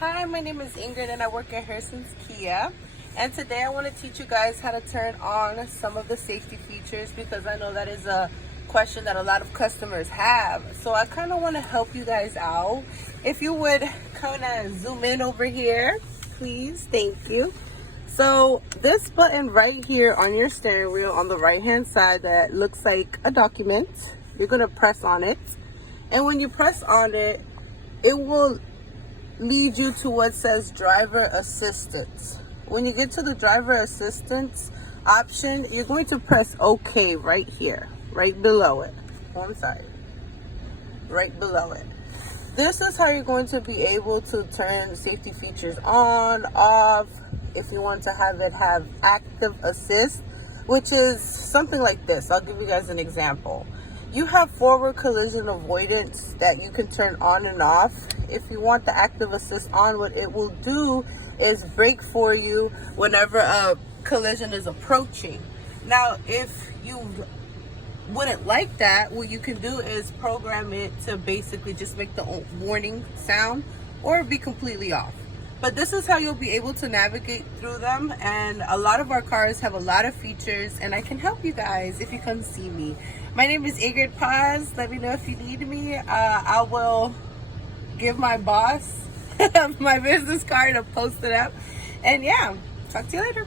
Hi, my name is Ingrid and I work at Herson's Kia. And today I want to teach you guys how to turn on some of the safety features because I know that is a question that a lot of customers have. So I kind of want to help you guys out. If you would kind of zoom in over here, please. Thank you. So this button right here on your steering wheel on the right hand side that looks like a document, you're going to press on it. And when you press on it, it will lead you to what says driver assistance. When you get to the driver assistance option, you're going to press OK right here, right below it. Oh, I'm sorry, right below it. This is how you're going to be able to turn safety features on, off. If you want to have it have active assist, which is something like this. I'll give you guys an example. You have forward collision avoidance that you can turn on and off. If you want the active assist on, what it will do is brake for you whenever a collision is approaching. Now, if you wouldn't like that, what you can do is program it to basically just make the warning sound or be completely off. But this is how you'll be able to navigate through them, and a lot of our cars have a lot of features, and I can help you guys if you come see me. My name is Ingrid Paz. Let me know if you need me. I will give my boss my business card and post it up. And yeah, talk to you later.